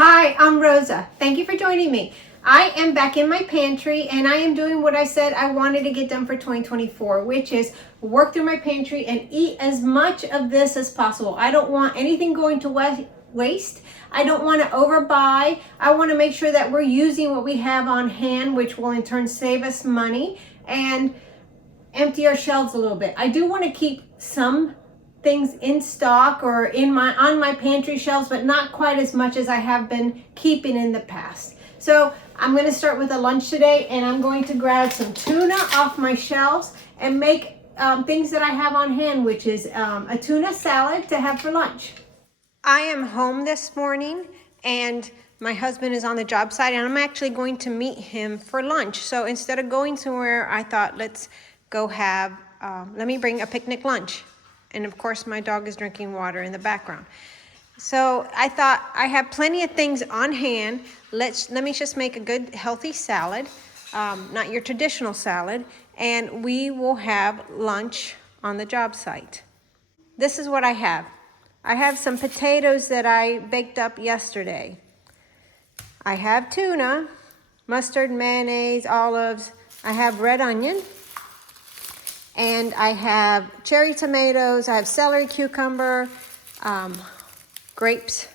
Hi, I'm Rosa. Thank you for joining me. I am back in my pantry and I am doing what I said I wanted to get done for 2024, which is work through my pantry and eat as much of this as possible. I don't want anything going to waste. I don't want to overbuy. I want to make sure that we're using what we have on hand, which will in turn save us money and empty our shelves a little bit. I do want to keep some things in stock or on my pantry shelves, but not quite as much as I have been keeping in the past. So I'm going to start with a lunch today, and I'm going to grab some tuna off my shelves and make things that I have on hand, which is a tuna salad to have for lunch. I am home this morning and my husband is on the job site and I'm actually going to meet him for lunch. So instead of going somewhere, I thought let's go let me bring a picnic lunch. And of course my dog is drinking water in the background. So I thought I have plenty of things on hand. Let me just make a good healthy salad, not your traditional salad, and we will have lunch on the job site. This is what I have. I have some potatoes that I baked up yesterday. I have tuna, mustard, mayonnaise, olives. I have red onion. And I have cherry tomatoes. I have celery, cucumber, grapes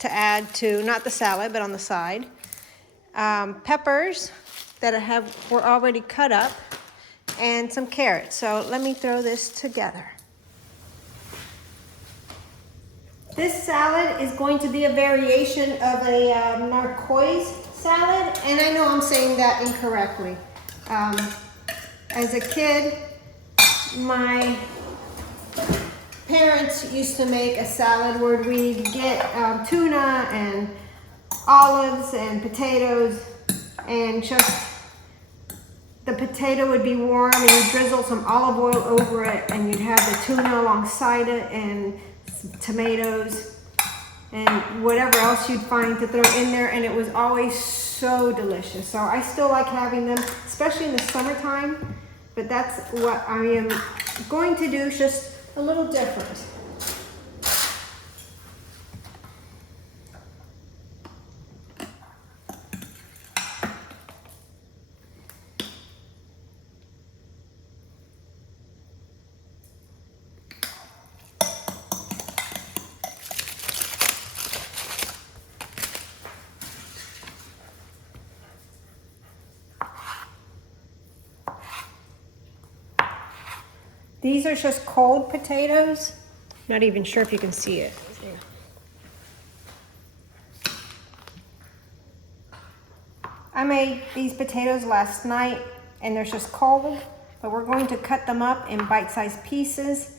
to add to, not the salad, but on the side. Peppers that were already cut up. And some carrots. So let me throw this together. This salad is going to be a variation of a narcoise salad, and I know I'm saying that incorrectly. As a kid, my parents used to make a salad where we'd get tuna and olives and potatoes, and just the potato would be warm and you'd drizzle some olive oil over it, and you'd have the tuna alongside it and tomatoes and whatever else you'd find to throw in there, and it was always so delicious. So I still like having them, especially in the summertime, but that's what I am going to do, just a little different. These are just cold potatoes. Not even sure if you can see it. I made these potatoes last night and they're just cold, but we're going to cut them up in bite-sized pieces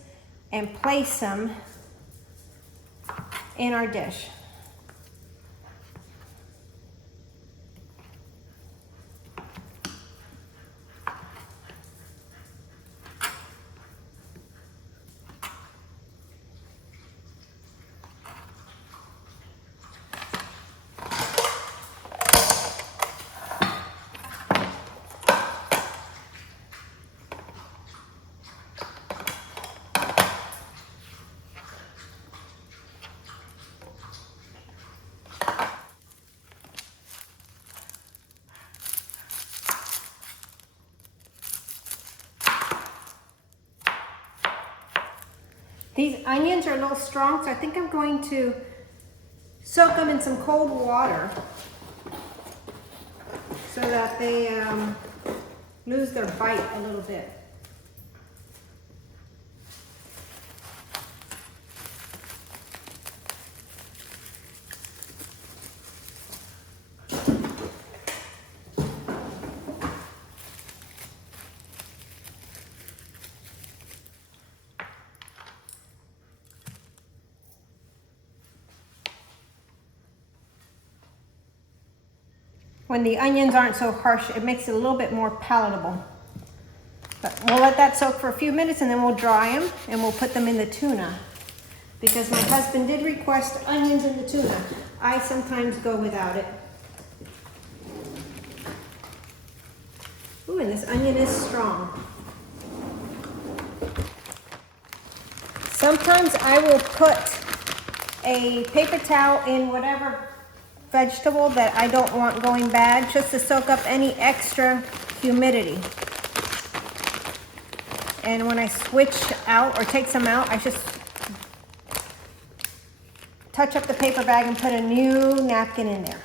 and place them in our dish. These onions are a little strong, so I think I'm going to soak them in some cold water so that they lose their bite a little bit. When the onions aren't so harsh, it makes it a little bit more palatable. But we'll let that soak for a few minutes and then we'll dry them and we'll put them in the tuna. Because my husband did request onions in the tuna. I sometimes go without it. Ooh, and this onion is strong. Sometimes I will put a paper towel in whatever vegetable that I don't want going bad, just to soak up any extra humidity. And when I switch out or take some out, I just touch up the paper bag and put a new napkin in there.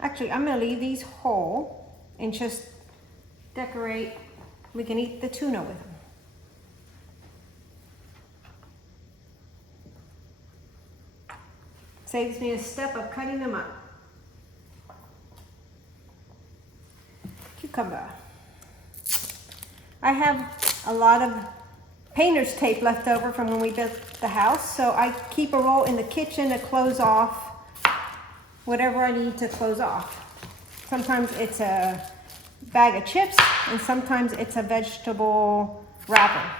Actually, I'm gonna leave these whole and just decorate. We can eat the tuna with them. Saves me a step of cutting them up. Cucumber. I have a lot of painter's tape left over from when we built the house, so I keep a roll in the kitchen to close off whatever I need to close off. Sometimes it's a bag of chips, and sometimes it's a vegetable wrapper.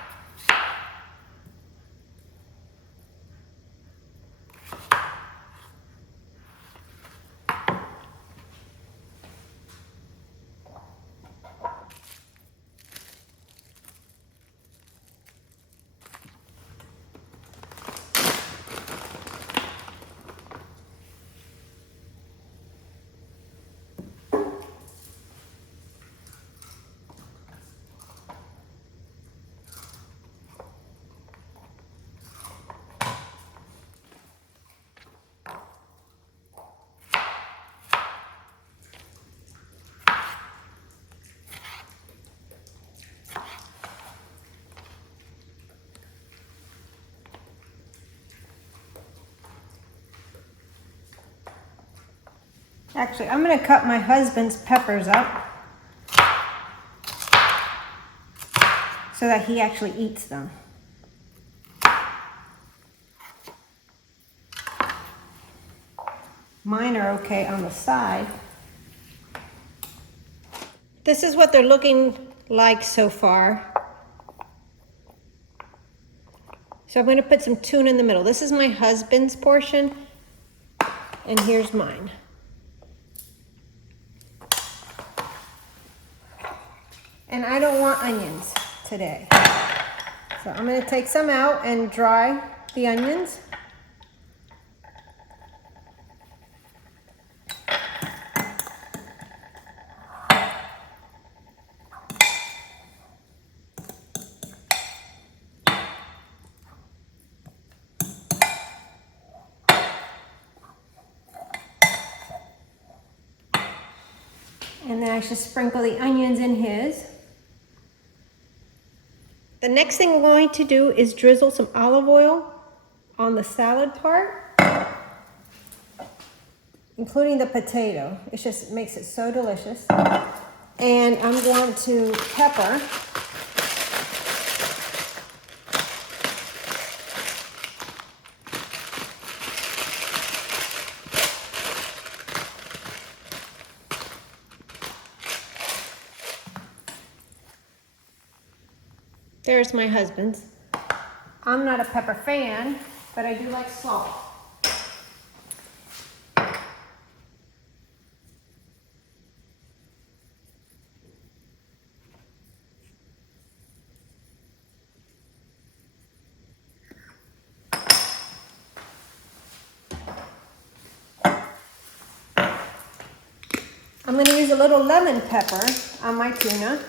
Actually, I'm gonna cut my husband's peppers up so that he actually eats them. Mine are okay on the side. This is what they're looking like so far. So I'm gonna put some tuna in the middle. This is my husband's portion, and here's mine. And I don't want onions today. So I'm gonna take some out and dry the onions. And then I should sprinkle the onions in his. The next thing we're going to do is drizzle some olive oil on the salad part, including the potato. It just makes it so delicious. And I'm going to pepper. There's my husband's. I'm not a pepper fan, but I do like salt. I'm going to use a little lemon pepper on my tuna.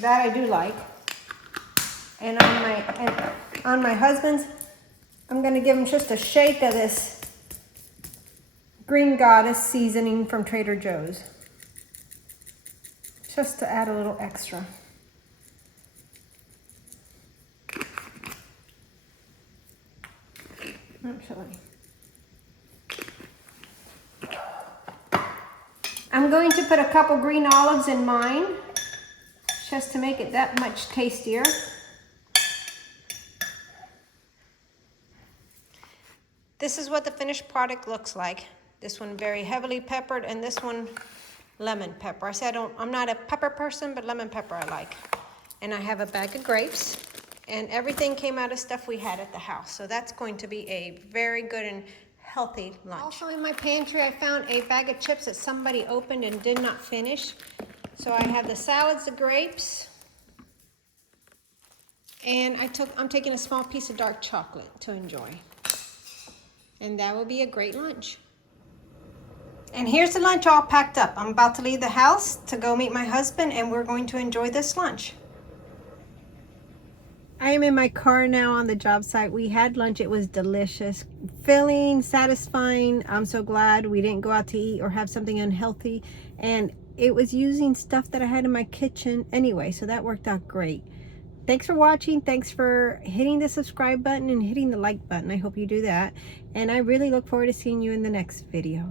That I do like. And on my husband's, I'm going to give him just a shake of this Green Goddess seasoning from Trader Joe's. Just to add a little extra. Actually, I'm going to put a couple green olives in mine, just to make it that much tastier. This is what the finished product looks like. This one very heavily peppered, and this one lemon pepper. I said I'm not a pepper person, but lemon pepper I like. And I have a bag of grapes, and everything came out of stuff we had at the house. So that's going to be a very good and healthy lunch. Also in my pantry, I found a bag of chips that somebody opened and did not finish. So I have the salads, the grapes, and I'm taking a small piece of dark chocolate to enjoy. And that will be a great lunch. And here's the lunch all packed up. I'm about to leave the house to go meet my husband, and we're going to enjoy this lunch. I am in my car now on the job site. We had lunch. It was delicious, filling, satisfying. I'm so glad we didn't go out to eat or have something unhealthy. And it was using stuff that I had in my kitchen anyway, so that worked out great. Thanks for watching. Thanks for hitting the subscribe button and hitting the like button. I hope you do that. And I really look forward to seeing you in the next video.